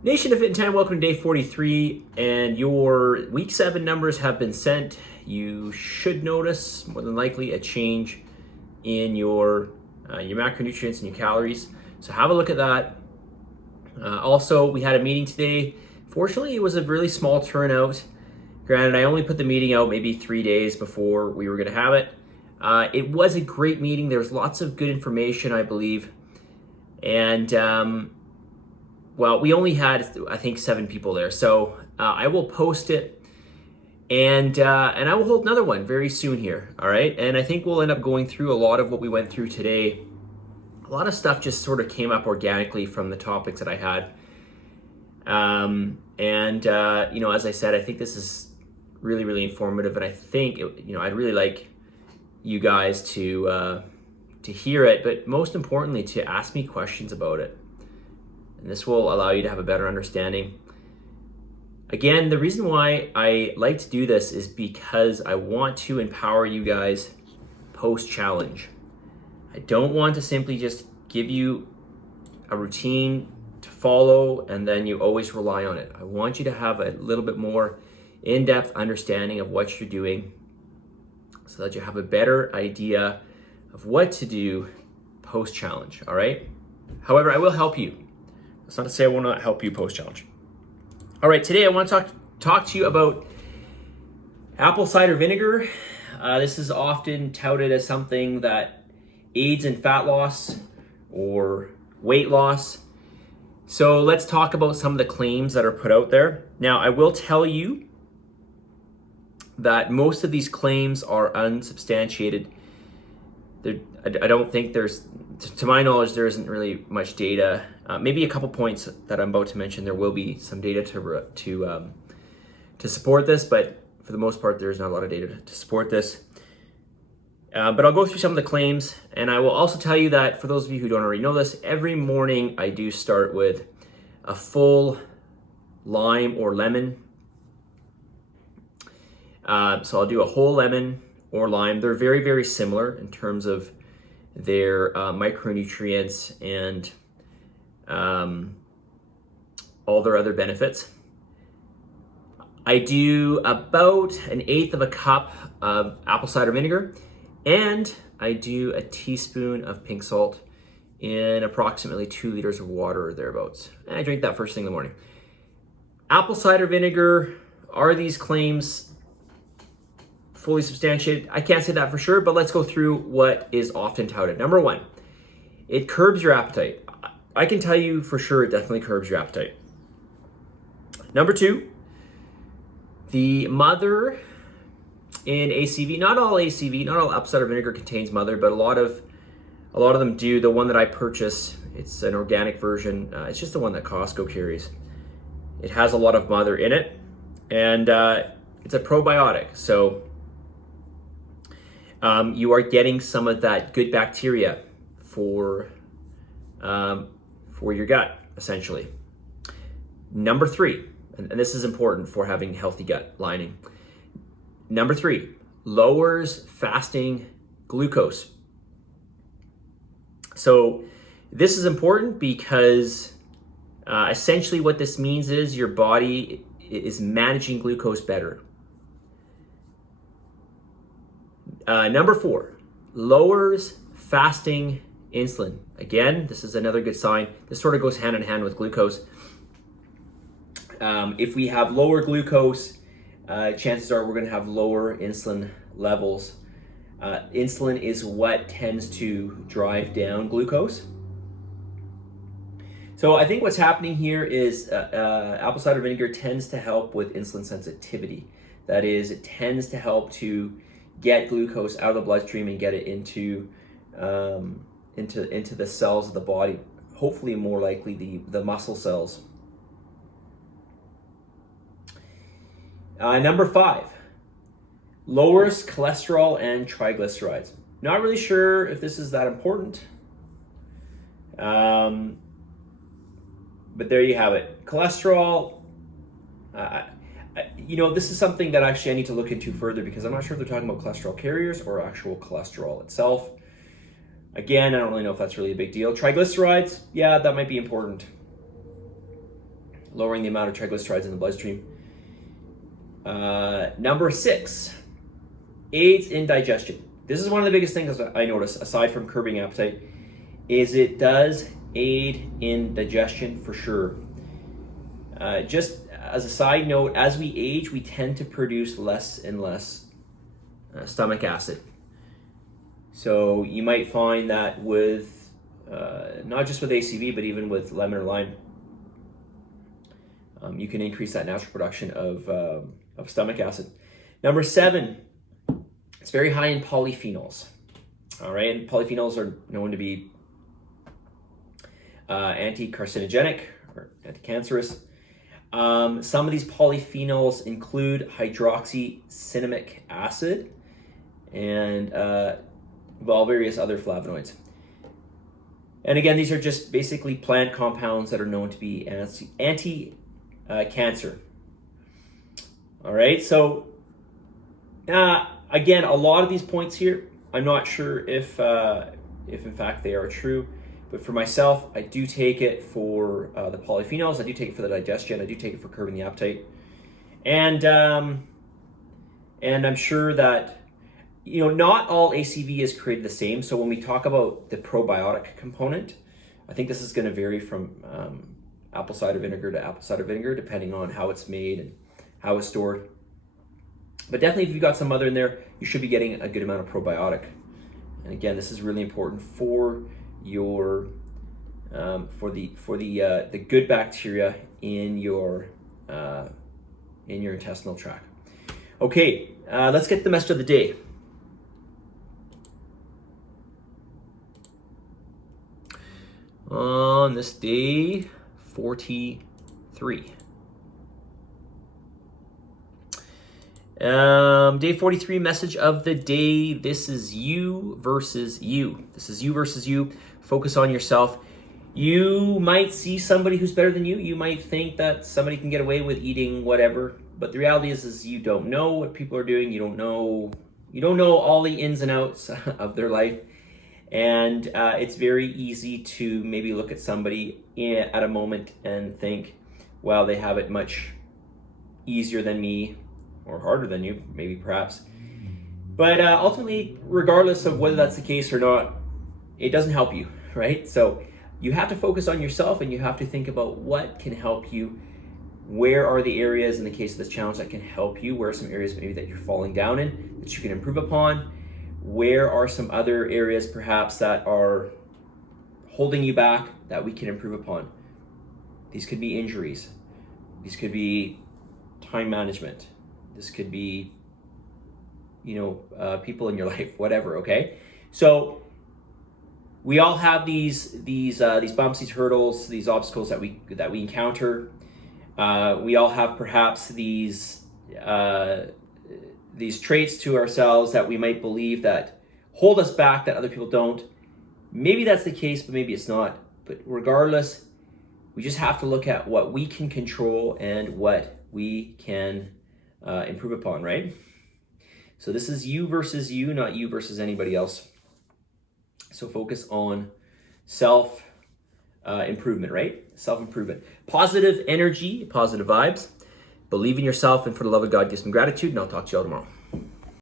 Nation of Fitin10, welcome to day 43, and your week 7 numbers have been sent. You should notice, more than likely, a change in your macronutrients and your calories. So have a look at that. Also, we had a meeting today. Fortunately, it was a really small turnout. Granted, I only put the meeting out maybe 3 days before we were going to have it. It was a great meeting. There was lots of good information, I believe. And well, we only had, I think, 7 people there. So I will post it, and I will hold another one very soon here. All right, and I think we'll end up going through a lot of what we went through today. A lot of stuff just sort of came up organically from the topics that I had. You know, as I said, I think this is really, really informative, and I think I'd really like you guys to hear it, but most importantly, to ask me questions about it. And this will allow you to have a better understanding. Again, the reason why I like to do this is because I want to empower you guys post-challenge. I don't want to simply just give you a routine to follow and then you always rely on it. I want you to have a little bit more in-depth understanding of what you're doing so that you have a better idea of what to do post-challenge, all right? However, I will help you. That's not to say I will not help you post-challenge. All right, today I want to talk to you about apple cider vinegar. This is often touted as something that aids in fat loss or weight loss. So let's talk about some of the claims that are put out there. Now, I will tell you that most of these claims are unsubstantiated. I don't think there's, to my knowledge, there isn't really much data. Maybe a couple points that I'm about to mention, there will be some data to support this, but for the most part, there's not a lot of data to support this. But I'll go through some of the claims, and I will also tell you that for those of you who don't already know this, every morning I do start with a full lime or lemon. So I'll do a whole lemon or lime. They're very, very similar in terms of their micronutrients and all their other benefits. I do about 1/8 of a cup of apple cider vinegar, and I do a teaspoon of pink salt in approximately 2 liters of water or thereabouts. And I drink that first thing in the morning. Apple cider vinegar, are these claims fully substantiated? I can't say that for sure, but let's go through what is often touted. Number 1, it curbs your appetite. I can tell you for sure it definitely curbs your appetite. Number 2, the mother in ACV, not all apple cider vinegar contains mother, but a lot of them do. The one that I purchase, it's an organic version. It's just the one that Costco carries. It has a lot of mother in it, and it's a probiotic. So you are getting some of that good bacteria for your gut, essentially. Number 3, and this is important for having healthy gut lining. Number 3, lowers fasting glucose. So this is important because essentially what this means is your body is managing glucose better. Number 4, lowers fasting insulin. Again, this is another good sign. This sort of goes hand in hand with glucose. If we have lower glucose, chances are we're going to have lower insulin levels. Insulin is what tends to drive down glucose. So I think what's happening here is apple cider vinegar tends to help with insulin sensitivity. That is, it tends to help to get glucose out of the bloodstream and get it into the cells of the body, hopefully more likely the muscle cells. Number 5, lowers cholesterol and triglycerides. Not really sure if this is that important, but there you have it. Cholesterol, this is something that actually I need to look into further because I'm not sure if they're talking about cholesterol carriers or actual cholesterol itself. Again, I don't really know if that's really a big deal. Triglycerides, yeah, that might be important. lowering the amount of triglycerides in the bloodstream. Number 6, aids in digestion. This is one of the biggest things I notice, aside from curbing appetite, is it does aid in digestion for sure. Just as a side note, as we age, we tend to produce less and less stomach acid. So you might find that with, not just with ACV, but even with lemon or lime, you can increase that natural production of stomach acid. Number 7, it's very high in polyphenols. All right, and polyphenols are known to be anti-carcinogenic or anti-cancerous. Some of these polyphenols include hydroxycinnamic acid and various other flavonoids. And again, these are just basically plant compounds that are known to be anti-cancer. All right, so again, a lot of these points here, I'm not sure if in fact they are true, but for myself, I do take it for the polyphenols, I do take it for the digestion, I do take it for curbing the appetite, and I'm sure that not all ACV is created the same. So when we talk about the probiotic component, I think this is going to vary from apple cider vinegar to apple cider vinegar, depending on how it's made and how it's stored. But definitely, if you've got some other in there, you should be getting a good amount of probiotic. And again, this is really important for your for the good bacteria in your intestinal tract. Okay, let's get to the message of the day. On this day 43. Day 43, message of the day. This is you versus you. This is you versus you. Focus on yourself. You might see somebody who's better than you. You might think that somebody can get away with eating whatever, but the reality is you don't know what people are doing. You don't know all the ins and outs of their life. And it's very easy to maybe look at somebody at a moment and think, well, they have it much easier than me, or harder than you, maybe perhaps. But ultimately, regardless of whether that's the case or not, it doesn't help you, right? So you have to focus on yourself, and you have to think about what can help you. Where are the areas in the case of this challenge that can help you? Where are some areas maybe that you're falling down in that you can improve upon? Where are some other areas perhaps that are holding you back that we can improve upon? These could be injuries. These could be time management. This could be, people in your life, whatever, okay? So we all have these bumps, these hurdles, these obstacles that we encounter. We all have perhaps these traits to ourselves that we might believe that hold us back that other people don't. Maybe that's the case, but maybe it's not. But regardless, we just have to look at what we can control and what we can improve upon, right? So this is you versus you, not you versus anybody else. So focus on self improvement, right? Self-improvement. Positive energy, positive vibes. Believe in yourself, and for the love of God, give some gratitude, and I'll talk to you all tomorrow.